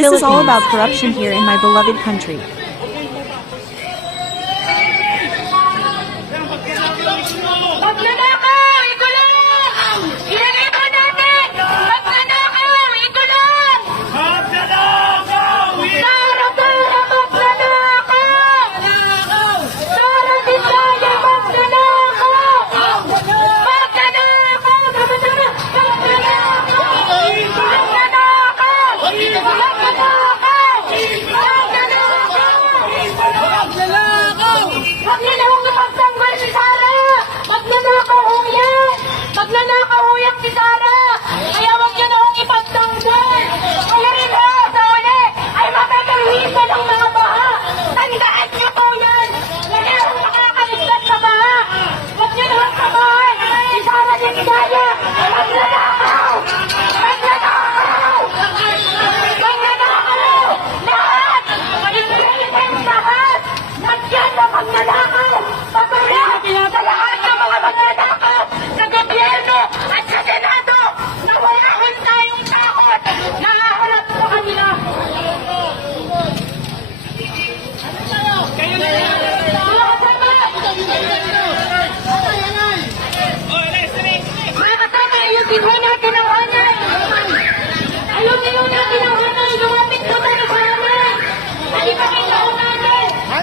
This is all about corruption here in my beloved country. Magnanakaw! Ikulong! Ilagay po natin! Magnanakaw! Ikulong! Magnanakaw! Sara Pera! Magnanakaw! Sara Tisaya! Magnanakaw! Magnanakaw! Magnanakaw kapagtanggol si Sara! Magnanakaw ho yan! Magnanakaw ho yan si Sara! Kaya huwag niyo na hong ipagtanggol! Kaya rin ho, sa uli, ay matagalwisan ng mga baha! Tandaan niyo po yan! Na merong makakaligtas sa baha! Huwag niyo na hong samahan! Si Sara niya Tisaya! Magnanakaw! Magnanakaw! Magnanakaw! Lahat! Ingredient lahat! Nandiyan na magnanakaw! Papaya sa lahat ng mga magnanakaw sa gobyerno at sa Senado na wala hon tayong takot! Nakaharap sa kanila! Mga kasama, ayusin ho natin